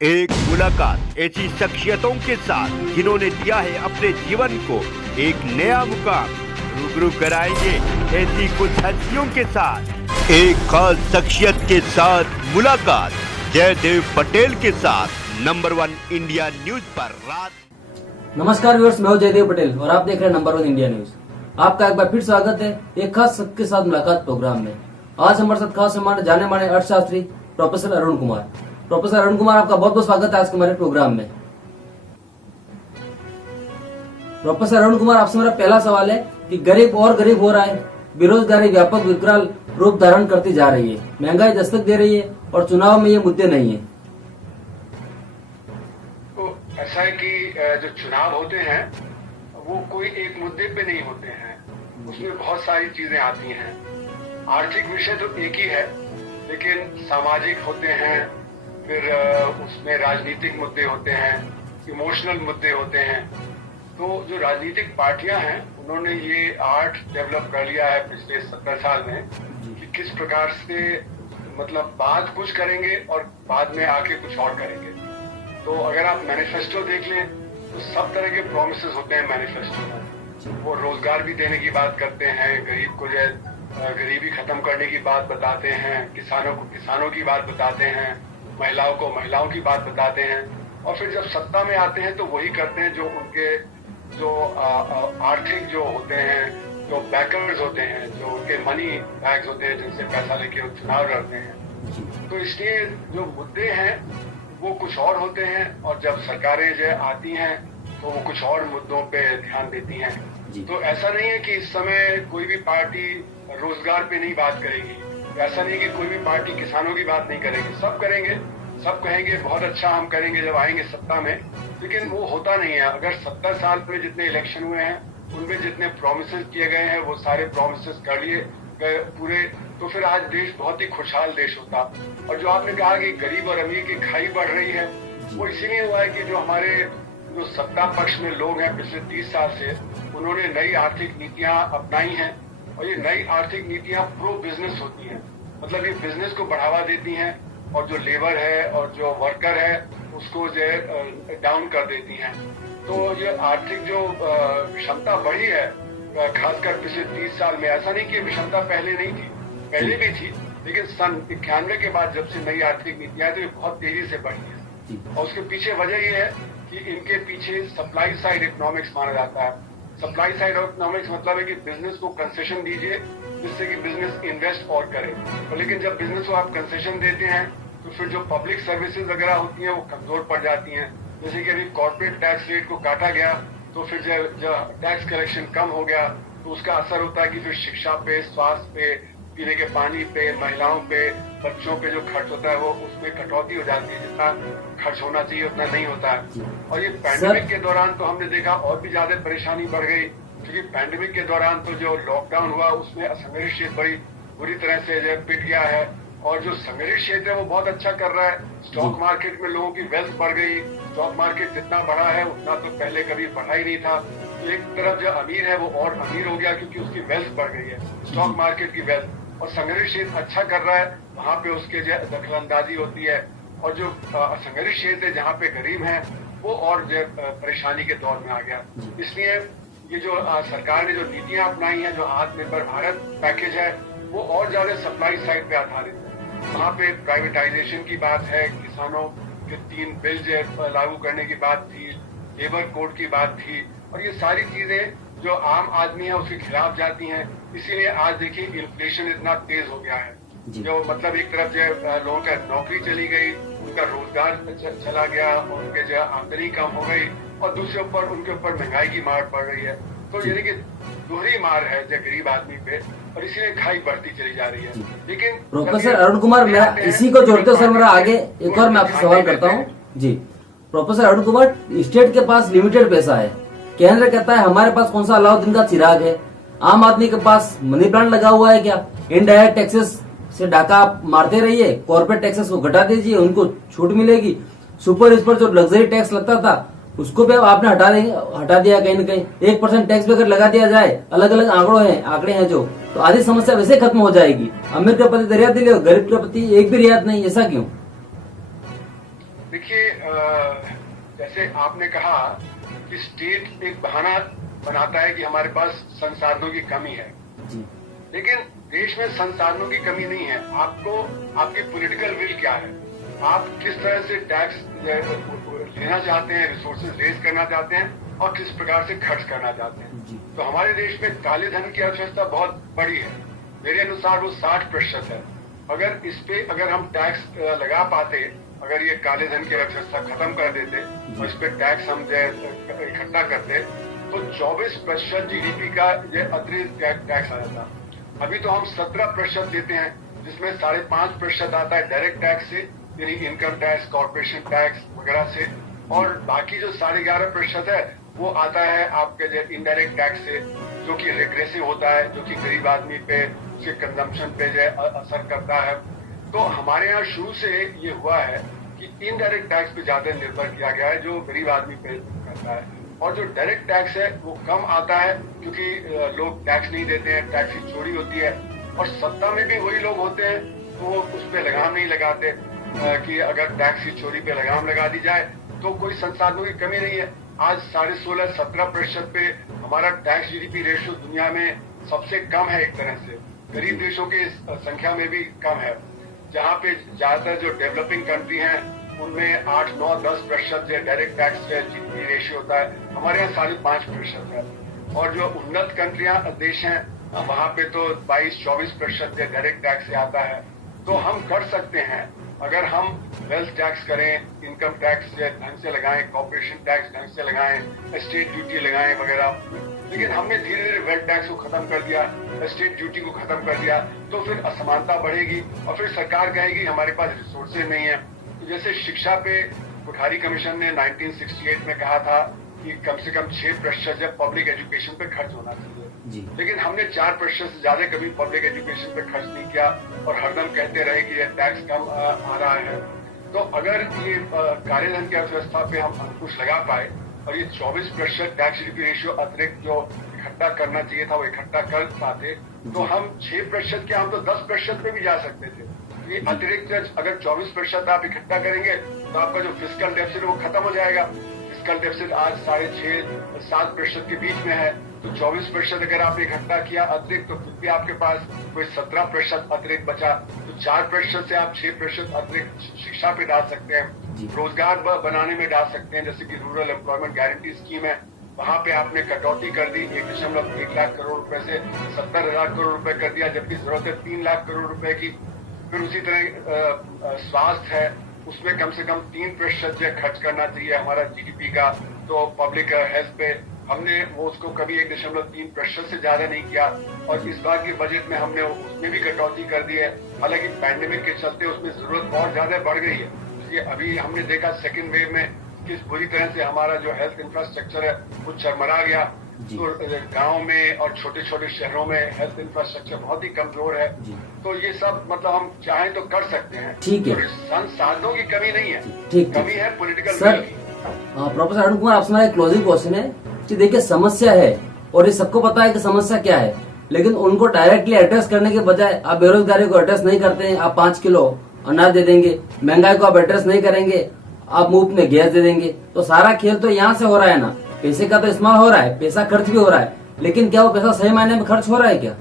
एक मुलाकात ऐसी शख्सियतों के साथ जिन्होंने दिया है अपने जीवन को एक नया मुकाम। रूबरू कराएंगे ऐसी कुछ हस्तियों के साथ एक खास शख्सियत के साथ मुलाकात जयदेव पटेल के साथ नंबर 1 इंडिया न्यूज पर रात। नमस्कार व्यूअर्स, मैं हूं जयदेव पटेल और आप देख रहे हैं नंबर 1 इंडिया न्यूज। आपका एक बार फिर स्वागत है एक खास शख्स के साथ मुलाकात प्रोग्राम में। आज हमारे साथ खास मेहमान जाने माने अर्थशास्त्री प्रोफेसर अरुण कुमार। प्रोफेसर अरुण कुमार, आपका बहुत बहुत स्वागत है आज के हमारे प्रोग्राम में। प्रोफेसर अरुण कुमार, आपसे मेरा पहला सवाल है कि गरीब और गरीब हो रहा है, बेरोजगारी व्यापक विकराल रूप धारण करती जा रही है, महंगाई दस्तक दे रही है और चुनाव में ये मुद्दे नहीं है। तो ऐसा है कि जो चुनाव होते हैं वो कोई एक मुद्दे पे नहीं होते हैं, उसमें बहुत सारी चीजें आती हैं। आर्थिक विषय तो एक ही है, लेकिन सामाजिक होते हैं, फिर उसमें राजनीतिक मुद्दे होते हैं, इमोशनल मुद्दे होते हैं। तो जो राजनीतिक पार्टियां हैं उन्होंने ये आर्ट डेवलप कर लिया है पिछले 70 साल में कि किस प्रकार से मतलब बात कुछ करेंगे और बाद में आके कुछ और करेंगे। तो अगर आप मैनिफेस्टो देख लें तो सब तरह के प्रोमिसेस होते हैं मैनिफेस्टो में। वो रोजगार भी देने की बात करते हैं, गरीब को जो गरीबी खत्म करने की बात बताते हैं, किसानों को किसानों की बात बताते हैं, महिलाओं को महिलाओं की बात बताते हैं, और फिर जब सत्ता में आते हैं तो वही करते हैं जो उनके जो आर्थिक जो होते हैं, जो बैकर्स होते हैं, जो उनके मनी बैग्स होते हैं जिनसे पैसा लेके वो चुनाव लड़ते हैं। तो इसलिए जो मुद्दे हैं वो कुछ और होते हैं, और जब सरकारें जो आती हैं तो वो कुछ और मुद्दों पे ध्यान देती हैं। तो ऐसा नहीं है कि इस समय कोई भी पार्टी रोजगार पे नहीं बात करेगी, ऐसा नहीं कि कोई भी पार्टी किसानों की बात नहीं करेगी, सब करेंगे, सब कहेंगे बहुत अच्छा हम करेंगे जब आएंगे सत्ता में। लेकिन वो होता नहीं है। अगर 70 साल में जितने इलेक्शन हुए हैं उनमें जितने प्रोमिसेस किए गए हैं वो सारे प्रोमिसेस कर लिए गए पूरे, तो फिर आज देश बहुत ही खुशहाल देश होता। और जो आपने कहा कि गरीब और अमीर की खाई बढ़ रही है, वो इसीलिए हुआ है कि जो हमारे जो सत्ता पक्ष में लोग हैं पिछले 30 साल से, उन्होंने नई आर्थिक नीतियां अपनाई हैं, और ये नई आर्थिक नीतियां प्रो बिजनेस होती हैं, मतलब ये बिजनेस को बढ़ावा देती हैं, और जो लेबर है और जो वर्कर है उसको जो डाउन कर देती हैं। तो ये आर्थिक जो क्षमता बढ़ी है खासकर पिछले 30 साल में। ऐसा नहीं कि विषमता पहले नहीं थी, पहले भी थी, लेकिन सन 91 के बाद जब से नई आर्थिक नीतियां तो ये बहुत तेजी से बढ़ी है। और उसके पीछे वजह ये है कि इनके पीछे सप्लाई साइड इकोनॉमिक्स माना जाता है। सप्लाई साइड इकोनॉमिक्स मतलब है कि बिजनेस को कंसेशन दीजिए जिससे कि बिजनेस इन्वेस्ट और करे। तो लेकिन जब बिजनेस को आप कंसेशन देते हैं तो फिर जो पब्लिक सर्विसेज वगैरह होती हैं वो कमजोर पड़ जाती हैं। जैसे कि अभी कॉर्पोरेट टैक्स रेट को काटा गया तो फिर जब टैक्स कलेक्शन कम हो गया तो उसका असर होता है कि फिर शिक्षा पे, स्वास्थ्य पे, पीने के पानी पे, महिलाओं पे, बच्चों पे जो खर्च होता है वो उसमें कटौती हो जाती है। जितना खर्च होना चाहिए उतना नहीं होता है। और ये पैंडेमिक के दौरान तो हमने देखा और भी ज्यादा परेशानी बढ़ गई, क्योंकि पैंडेमिक के दौरान तो जो लॉकडाउन हुआ उसमें असंगठित क्षेत्र बड़ी बुरी तरह से जो पिट गया है, और जो संगठित क्षेत्र है वो बहुत अच्छा कर रहा है। स्टॉक मार्केट में लोगों की वेल्थ बढ़ गई, स्टॉक मार्केट जितना बढ़ा है उतना तो पहले कभी बढ़ा ही नहीं था। तो एक तरफ जो अमीर है वो और अमीर हो गया क्योंकि उसकी वेल्थ बढ़ गई है, स्टॉक मार्केट की वेल्थ। और संगठित क्षेत्र अच्छा कर रहा है, वहां पे उसके जो दखलंदाजी होती है। और जो असंगठित क्षेत्र है जहाँ पे गरीब है वो और जो परेशानी के दौर में आ गया। इसलिए ये जो सरकार ने जो नीतियां अपनाई हैं, जो आत्मनिर्भर भारत पैकेज है, वो और ज्यादा सप्लाई साइड पे आधारित है। वहाँ पे प्राइवेटाइजेशन की बात है, किसानों के 3 बिल जो लागू करने की बात थी, लेबर कोड की बात थी, और ये सारी चीजें जो आम आदमी है उसके खिलाफ जाती हैं। इसीलिए आज देखिए इन्फ्लेशन इतना तेज हो गया है, जो मतलब एक तरफ जो लोगों का नौकरी चली गई, उनका रोजगार चला गया, उनके जो आमदनी कम हो गई, और दूसरे ऊपर उनके ऊपर महंगाई की मार पड़ रही है। तो यानी कि दोहरी मार है जो गरीब आदमी पे, और इसीलिए खाई बढ़ती चली जा रही है। लेकिन प्रोफेसर अरुण कुमार, मेरा इसी को जोड़ते सर मेरा आगे एक और मैं आपसे सवाल करता हूँ जी। प्रोफेसर अरुण कुमार, स्टेट के पास लिमिटेड पैसा है, केंद्र कहता है हमारे पास कौन सा अलाउद्दीन का चिराग है, आम आदमी के पास मनी प्लांट लगा हुआ है क्या? इनडायरेक्ट टैक्सेस से डाका आप मारते रहिए, कॉर्पोरेट टैक्सेस को घटा दीजिए, उनको छूट मिलेगी। सुपर इस पर जो लग्जरी टैक्स लगता था उसको भी आपने हटा दिया कहीं न कहीं। 1% टैक्स भी अगर लगा दिया जाए, अलग अलग आंकड़े हैं जो, तो आधी समस्या वैसे खत्म हो जाएगी। अमीर के प्रति दरिया दिले, गरीब के प्रति एक भी रियायत नहीं, ऐसा क्यों? देखिए, जैसे आपने कहा कि स्टेट एक बहाना बनाता है कि हमारे पास संसाधनों की कमी है, जी लेकिन देश में संसाधनों की कमी नहीं है। आपको आपकी पॉलिटिकल विल क्या है, आप किस तरह से टैक्स लेना चाहते हैं, रिसोर्सेज रेज करना चाहते हैं और किस प्रकार से खर्च करना चाहते हैं। जी तो हमारे देश में काले धन की अर्थव्यवस्था बहुत बड़ी है। मेरे अनुसार वो 60% है। अगर हम टैक्स लगा पाते, अगर ये काले धन की अर्थव्यवस्था खत्म कर देते और इस पे टैक्स हम इकट्ठा करते तो 24% जीडीपी का ये अतिरिक्त टैक्स आ जाता। अभी तो हम 17% देते हैं, जिसमें 5.5% आता है डायरेक्ट टैक्स से, यानी इनकम टैक्स, कॉर्पोरेशन टैक्स वगैरह से, और बाकी जो 11.5% है वो आता है आपके इनडायरेक्ट टैक्स से, जो कि रिग्रेसिव होता है, जो कि गरीब आदमी पे, उसके कंजम्पशन पे असर करता है। तो हमारे यहाँ शुरू से ये हुआ है कि इनडायरेक्ट टैक्स पे ज्यादा निर्भर किया गया है, जो गरीब आदमी पे करता है, और जो डायरेक्ट टैक्स है वो कम आता है क्योंकि लोग टैक्स नहीं देते हैं, टैक्स की चोरी होती है, और सत्ता में भी वही लोग होते हैं तो वो उस पर लगाम नहीं लगाते कि अगर टैक्स की चोरी पे लगाम लगा दी जाए तो कोई संसाधनों की कमी नहीं है। आज 16.5-17% पे हमारा टैक्स जीडीपी रेशियो दुनिया में सबसे कम है, एक तरह से गरीब देशों की संख्या में भी कम है। जहाँ पे ज्यादातर जो डेवलपिंग कंट्री हैं उनमें 8, 9, 10% डायरेक्ट टैक्स जीडीपी रेशियो होता है, हमारे यहाँ 5.5% है। और जो उन्नत कंट्रियां देश हैं वहाँ पे तो 22-24% डायरेक्ट टैक्स से आता है। तो हम कर सकते हैं अगर हम वेल्थ टैक्स करें, इनकम टैक्स ढंग से लगाएं, कॉर्पोरेशन टैक्स ढंग से लगाएं, स्टेट ड्यूटी लगाएं वगैरह। लेकिन हमने धीरे धीरे वेल्थ टैक्स को खत्म कर दिया, स्टेट ड्यूटी को खत्म कर दिया, तो फिर असमानता बढ़ेगी और फिर सरकार कहेगी हमारे पास रिसोर्सेज नहीं है। तो जैसे शिक्षा पे कोठारी कमीशन ने 1968 में कहा था कि कम से कम 6% पब्लिक एजुकेशन पे खर्च होना चाहिए, लेकिन हमने 4% से ज्यादा कभी पब्लिक एजुकेशन पे खर्च नहीं किया और हरदम कहते रहे कि ये टैक्स कम आ रहा है। तो अगर ये काले धन की अर्थव्यवस्था पे हम अंकुश लगा पाए और ये 24% टैक्स जीडीपी रेशियो अतिरिक्त जो इकट्ठा करना चाहिए था वो इकट्ठा कर पाते, तो हम 6% के हम तो 10% पे भी जा सकते थे। ये अतिरिक्त अगर 24% आप इकट्ठा करेंगे तो आपका जो फिस्कल डेफिसिट वो खत्म हो जाएगा। फिस्कल डेफिसिट आज 6.5-7% के बीच में है, तो 24% अगर आपने इकट्ठा किया अतिरिक्त तो फिर भी आपके पास कोई 17% अतिरिक्त बचा। तो 4% से आप 6% अतिरिक्त शिक्षा पे डाल सकते हैं, रोजगार बनाने में डाल सकते हैं, जैसे कि रूरल एम्प्लॉयमेंट गारंटी स्कीम है, वहां पे आपने कटौती कर दी 1.1 लाख करोड़ रुपए से 70,000 करोड़ रुपए कर दिया, जबकि जरूरत है 3 लाख करोड़ रुपए की। फिर उसी तरह स्वास्थ्य है, उसमें कम से कम 3% खर्च करना चाहिए हमारा जीडीपी का। तो पब्लिक हेल्थ पे हमने वो उसको कभी 1.3% से ज्यादा नहीं किया, और इस बार के बजट में हमने उसमें भी कटौती कर दी है। हालांकि पैंडेमिक के चलते उसमें जरूरत बहुत ज्यादा बढ़ गई है, इसलिए अभी हमने देखा सेकेंड वेव में किस बुरी तरह से हमारा जो हेल्थ इंफ्रास्ट्रक्चर है वो चरमरा गया। तो गांव में और छोटे छोटे शहरों में हेल्थ इंफ्रास्ट्रक्चर बहुत ही कमजोर है। तो ये सब मतलब हम चाहें तो कर सकते हैं। ठीक है, संसाधनों की कमी नहीं है, ठीक कमी है political sir. Professor Arun Kumar, आपसे एक क्लोजिंग क्वेश्चन है कि देखिए समस्या है और ये सबको पता है कि समस्या क्या है, लेकिन उनको डायरेक्टली एड्रेस करने के बजाय आप बेरोजगारी को एड्रेस नहीं करते हैं। आप 5 किलो अनाज दे देंगे, महंगाई को आप एड्रेस नहीं करेंगे, आप मुफ्त में गैस दे देंगे। तो सारा खेल तो यहाँ से हो रहा है ना, पैसे का तो इस्तेमाल हो रहा है, पैसा खर्च भी हो रहा है, लेकिन क्या वो पैसा सही मायने में खर्च हो रहा है क्या?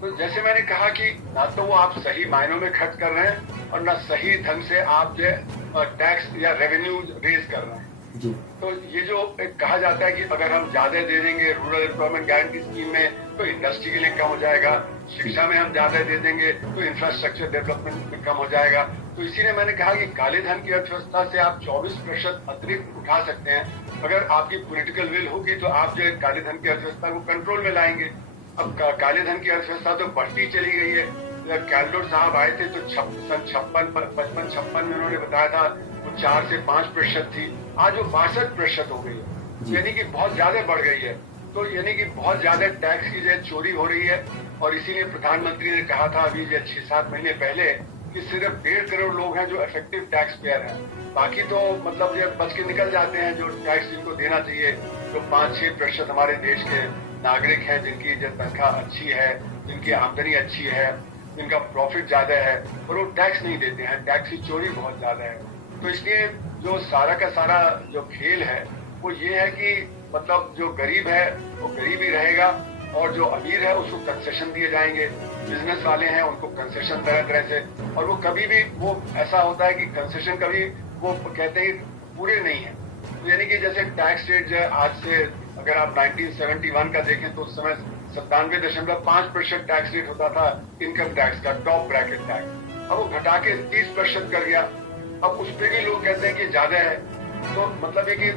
तो जैसे मैंने कहा कि ना तो वो आप सही मायनों में खर्च कर रहे हैं और ना सही ढंग से आप जो टैक्स या रेवेन्यू रेज कर रहे हैं जी। तो ये जो कहा जाता है कि अगर हम ज्यादा दे देंगे रूरल एम्प्लॉयमेंट गारंटी स्कीम में तो इंडस्ट्री के लिए कम हो जाएगा, शिक्षा में हम ज्यादा दे देंगे तो इंफ्रास्ट्रक्चर डेवलपमेंट में कम हो जाएगा। तो इसीलिए मैंने कहा कि काले धन की अर्थव्यवस्था से आप 24% अतिरिक्त उठा सकते हैं। अगर आपकी पॉलिटिकल विल होगी तो आप जो काले धन की अर्थव्यवस्था को कंट्रोल में लाएंगे। अब काले धन की अर्थव्यवस्था तो बढ़ती चली गई है। कैलडोर साहब आए थे तो 55-56 में उन्होंने बताया था वो 4 से 5% थी, आज वो 62% हो गई है, यानी कि बहुत ज्यादा बढ़ गई है। तो यानी कि बहुत ज्यादा टैक्स की जो चोरी हो रही है, और इसीलिए प्रधानमंत्री ने कहा था अभी 6-7 महीने पहले कि सिर्फ 1.5 करोड़ लोग हैं जो इफेक्टिव टैक्स पेयर हैं, बाकी तो मतलब जो बच के निकल जाते हैं जो टैक्स जिनको देना चाहिए। जो 5-6% हमारे देश के नागरिक हैं जिनकी जो तनख्वाह अच्छी है, जिनकी आमदनी अच्छी है, इनका प्रॉफिट ज्यादा है, पर वो टैक्स नहीं देते हैं, टैक्स की चोरी बहुत ज्यादा है। तो इसलिए जो सारा का सारा जो खेल है वो ये है कि मतलब जो गरीब है वो गरीब ही रहेगा और जो अमीर है उसको कंसेशन दिए जाएंगे। बिजनेस वाले हैं उनको कंसेशन तरह तरह से, और वो कभी भी वो ऐसा होता है कि कंसेशन कभी वो कहते हैं पूरे नहीं है। तो यानी कि जैसे टैक्स रेट जो है आज से अगर आप 1971 का देखें तो उस समय 97.5% टैक्स रेट होता था इनकम टैक्स का, टॉप ब्रैकेट टैक्स। अब वो घटा के 30% कर गया। अब उस पर भी लोग कहते हैं कि ज्यादा है, तो मतलब है कि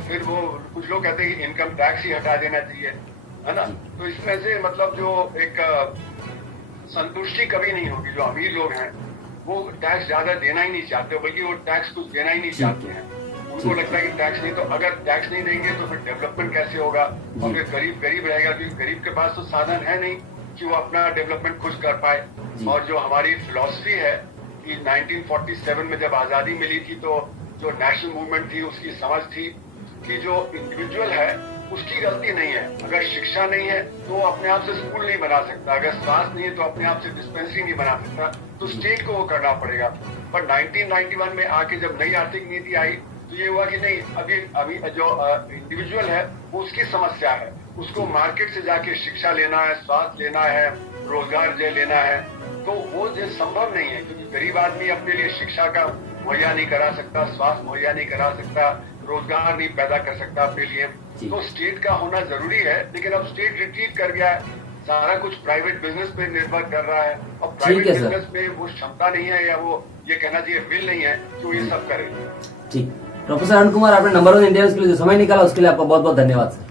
फिर वो कुछ लोग कहते हैं कि इनकम टैक्स ही हटा देना चाहिए, है ना। तो इसमें से मतलब जो एक संतुष्टि कभी नहीं होगी। जो अमीर लोग हैं वो टैक्स ज्यादा देना ही नहीं चाहते, बल्कि वो टैक्स कुछ देना ही नहीं चाहते हैं। उनको लगता है कि टैक्स नहीं, तो अगर टैक्स नहीं देंगे तो फिर डेवलपमेंट कैसे होगा, और फिर गरीब गरीब रहेगा, क्योंकि गरीब के पास तो साधन है नहीं कि वो अपना डेवलपमेंट खुद कर पाए। और जो हमारी फिलॉसफी है कि 1947 में जब आजादी मिली थी तो जो नेशनल मूवमेंट थी उसकी समझ थी कि जो इंडिविजुअल है उसकी गलती नहीं है। अगर शिक्षा नहीं है तो अपने आप से स्कूल नहीं बना सकता, अगर स्वास्थ्य नहीं है तो अपने आप से डिस्पेंसरी नहीं बना सकता, तो स्टेट को वो करना पड़ेगा। पर 1991 में आके जब नई आर्थिक नीति आई तो ये हुआ कि नहीं, अभी जो इंडिविजुअल है वो उसकी समस्या है, उसको मार्केट से जाके शिक्षा लेना है, स्वास्थ्य लेना है, रोजगार जो लेना है, तो वो जो संभव नहीं है, क्योंकि गरीब आदमी अपने लिए शिक्षा का मुहैया नहीं करा सकता, स्वास्थ्य मुहैया नहीं करा सकता, रोजगार नहीं पैदा कर सकता अपने लिए। तो स्टेट का होना जरूरी है, लेकिन अब स्टेट रिट्रीट कर गया है, सारा कुछ प्राइवेट बिजनेस पे निर्भर कर रहा है। और प्राइवेट बिजनेस में वो क्षमता नहीं है, या वो ये कहना चाहिए विल नहीं है कि वो ये सब करे। ठीक, प्रोफेसर अरुण कुमार, आपने नंबर 1 इंडिया के लिए जो समय निकाला उसके लिए आपका बहुत बहुत धन्यवाद सर।